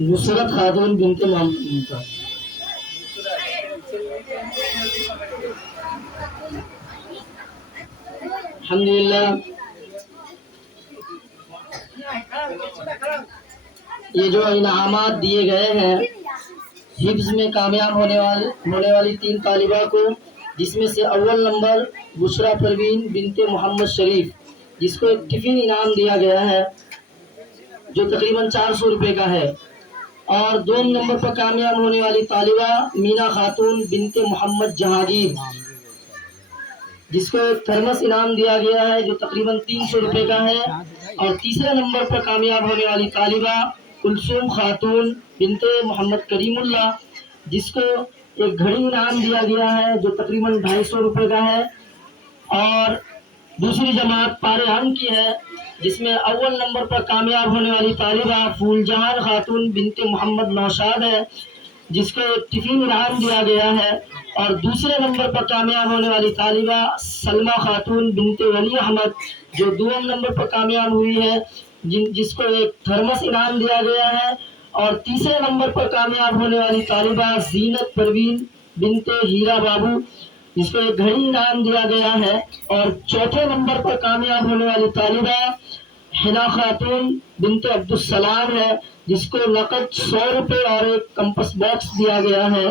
نصرت خاتون بنت محمد. الحمدللہ یہ جو انعامات دیے گئے ہیں حفظ میں کامیاب ہونے والی 3 طالبہ کو، جس میں سے اول نمبر بشریٰ پروین بنت محمد شریف، جس کو ایک ٹفن انعام دیا گیا ہے جو تقریباً 400 روپے کا ہے، اور دوم نمبر پر کامیاب ہونے والی طالبہ مینا خاتون بنت محمد جہانگیر، جس کو ایک تھرمس انعام دیا گیا ہے جو تقریباً 300 روپے کا ہے، اور تیسرے نمبر پر کامیاب ہونے والی طالبہ کلثوم خاتون بنت محمد کریم اللہ، جس کو ایک گھڑی انعام دیا گیا ہے جو تقریباً 250 روپے کا ہے، اور دوسری جماعت پارہان کی ہے، جس میں اول نمبر پر کامیاب ہونے والی طالبہ پھول جہان خاتون بنت محمد نوشاد ہے، جس کو ایک ٹفن انعام دیا گیا ہے، اور دوسرے نمبر پر کامیاب ہونے والی طالبہ سلمہ خاتون بنت ولی احمد، جو دوم نمبر پر کامیاب ہوئی ہے، جس کو ایک تھرمس انعام دیا گیا ہے، اور تیسرے نمبر پر کامیاب ہونے والی طالبہ زینت پروین بنت ہیرا بابو، جس کو ایک گھڑی انعام دیا گیا ہے، اور چوتھے نمبر پر کامیاب ہونے والی طالبہ حنا خاتون بنت عبدالسلام ہے، جس کو نقد 100 روپے اور ایک کمپس باکس دیا گیا ہے،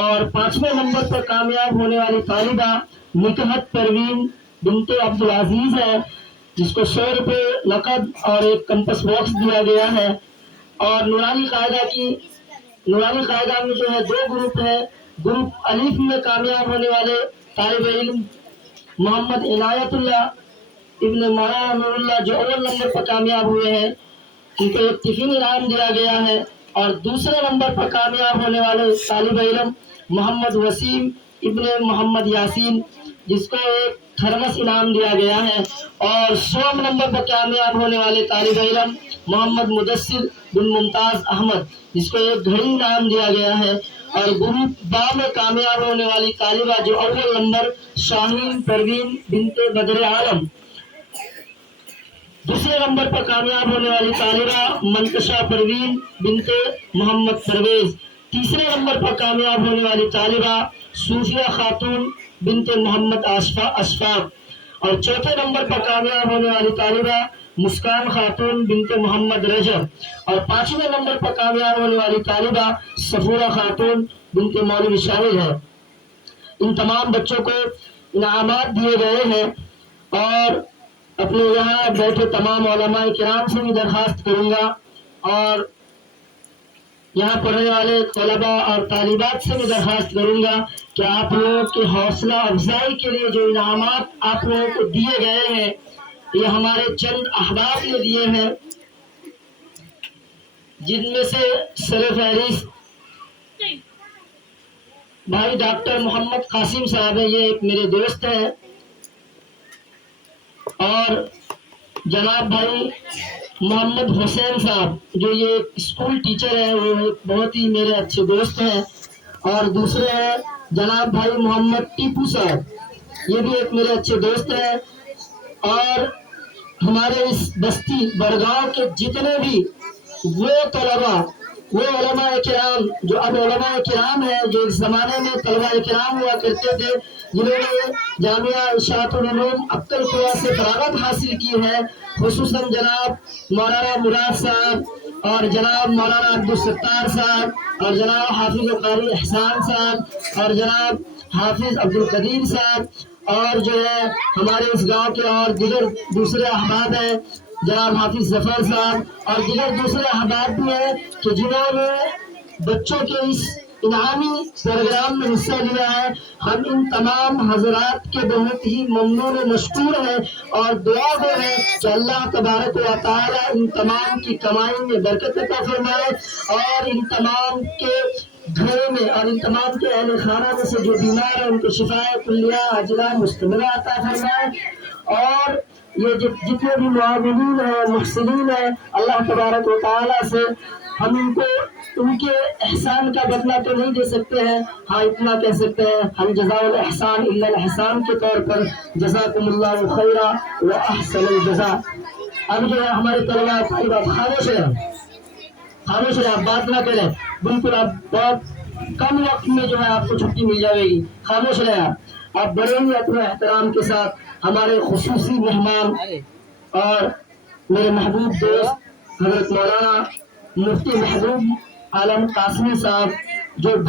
اور پانچویں نمبر پر کامیاب ہونے والی طالبہ نکہت پروین بنت عبدالعزیز ہے، جس کو 100 روپے نقد اور ایک کمپس باکس دیا گیا ہے، اور نورانی قاعدہ میں جو ہے 2 گروپ ہے. گروپ الف میں کامیاب ہونے والے طالب علم محمد عنایت اللہ ابن مولانا نور اللہ، جو اول نمبر پر کامیاب ہوئے ہیں، ان کو ایک ٹفن انعام دیا گیا ہے، اور دوسرے نمبر پر کامیاب ہونے والے طالب علم محمد وسیم ابن محمد یاسین، جس کو ایک تھرمس انعام دیا گیا ہے، اور 100 نمبر پر کامیاب ہونے والے طالب علم محمد مدثر بن ممتاز احمد، جس کو ایک گھڑی انعام دیا گیا ہے، اور گروپ با میں کامیاب ہونے والی طالبہ جو اول نمبر شاہین پروین بنت بدر عالم، دوسرے نمبر پر کامیاب ہونے والی طالبہ منتشا پروین بنت محمد پرویز، تیسرے نمبر پر کامیاب ہونے والی طالبہ صوفیہ خاتون بنت محمد اشفاق، اور چوتھے نمبر پر کامیاب ہونے والی طالبہ مسکان خاتون بنت محمد رجب، اور پانچویں نمبر پر کامیاب ہونے والی طالبہ صفورہ خاتون بنت مولوی شاہد ہے. ان تمام بچوں کو انعامات دیے گئے ہیں، اور اپنے یہاں بیٹھے تمام علماء کرام سے بھی درخواست کروں گا، اور یہاں پڑھنے والے طلباء اور طالبات سے بھی درخواست کروں گا کہ آپ لوگوں کی حوصلہ افزائی کے لیے جو انعامات آپ لوگوں کو دیے گئے ہیں، یہ ہمارے چند احباب نے دیے ہیں، جن میں سے سرفہرست بھائی ڈاکٹر محمد قاسم صاحب ہیں، یہ ایک میرے دوست ہیں، اور جناب بھائی محمد حسین صاحب جو یہ ایک اسکول ٹیچر ہے، وہ ایک بہت ہی میرے اچھے دوست ہیں، اور دوسرے ہیں جناب بھائی محمد ٹیپو صاحب، یہ بھی ایک میرے اچھے دوست ہیں، اور ہمارے اس بستی بڑگاؤں کے جتنے بھی وہ طلباء، وہ علماء کرام جو اب علماء کرام ہیں، جو اس زمانے میں طلباء کرام ہوا کرتے تھے، جنہوں نے جامعہ اشاعت العلوم عبد القوا سے فراغت حاصل کی ہے، خصوصاً جناب مولانا مراد صاحب، اور جناب مولانا عبدالستار صاحب، اور جناب حافظ قاری احسان صاحب، اور جناب حافظ عبدالقدیر صاحب، اور جو ہے ہمارے اس گاؤں کے اور دیگر دوسرے احباب ہیں، جناب حافظ ظفر صاحب، اور دیگر دوسرے احباب بھی ہیں کہ جنہوں نے بچوں کے اس انعامی پروگرام میں حصہ لیا ہے. ہم ان تمام حضرات کے بہت ہی ممنون و مشکور ہیں، اور دعا گو ہے کہ اللہ تبارک و تعالی ان تمام کی کمائی میں برکت عطا فرمائے، اور ان تمام کے گھروں میں اور ان تمام کے اہل خانہ میں سے جو بیمار ہیں ان کو شفاء کلیہ عاجلہ مستمرہ عطا فرمائے، اور یہ جتنے بھی معاونین ہیں، محسنین ہیں، اللہ تبارک و تعالی سے ہم ان کو ان کے احسان کا بدلہ تو نہیں دے سکتے ہیں، ہاں اتنا کہہ سکتے ہیں ہم جزاء الاحسان الا الاحسان کے طور پر جزاکم اللہ خیرا و احسن الجزاء. اب جو ہے ہمارے طلباء طالبات خاموش ہیں. خاموش رہے, آپ بات نہ کریں, بالکل آپ بہت کم وقت میں جو ہے آپ کو چھٹی مل جائے گی. خاموش رہے آپ بڑے ہی اپنے احترام کے ساتھ ہمارے خصوصی مہمان اور میرے محبوب دوست حضرت مولانا مفتی محبوب عالم قاسمی صاحب جو